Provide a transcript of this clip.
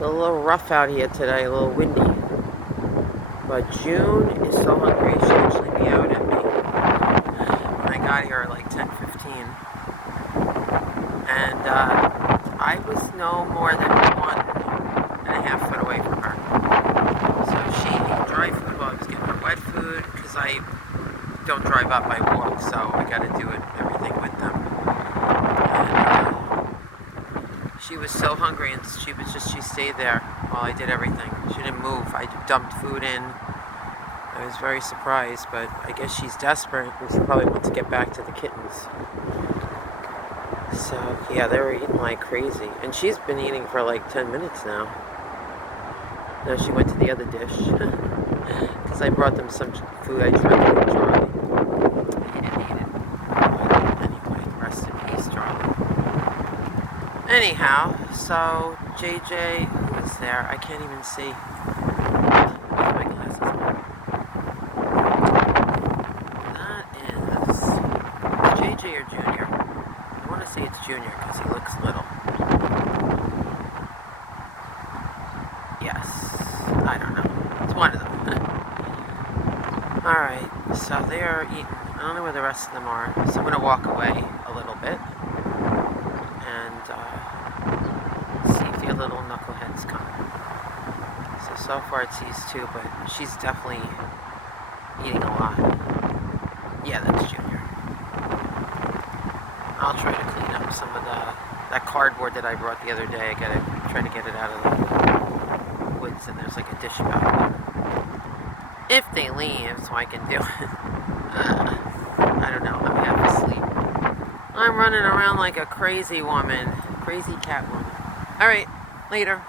It's a little rough out here today, a little windy. But June is so hungry, she actually meowed at me when I got here at like 10:15. And I was no more than 1.5 foot away from her. So she ate dry food while I was getting her wet food, because I don't drive up, I walk, so I gotta do everything with them. And she was so hungry, and she stayed there while I did everything. She didn't move. I dumped food in. I was very surprised, but I guess she's desperate, and she probably wants to get back to the kittens. So, yeah, they were eating like crazy. And she's been eating for like 10 minutes now. Now she went to the other dish. Because I brought them some food I tried to eat Charlie. He didn't eat it. Anyway, rest in peace, Charlie. Anyhow, so JJ was there. I can't even see. My glasses on. That is JJ or Junior. I want to say it's Junior because he looks little. Yes. I don't know. It's one of them. Alright, so they are eating. I don't know where the rest of them are. So I'm going to walk away a little bit. And see if the little knuckleheads come. So far it's these two, but she's definitely eating a lot. Yeah, that's Junior. I'll try to clean up some of that cardboard that I brought the other day. I gotta try to get it out of the woods, and there's like a dish back there. If they leave, so I can do it. I don't know, I'm half asleep. I'm running around like a crazy woman. Crazy cat woman. Alright, later.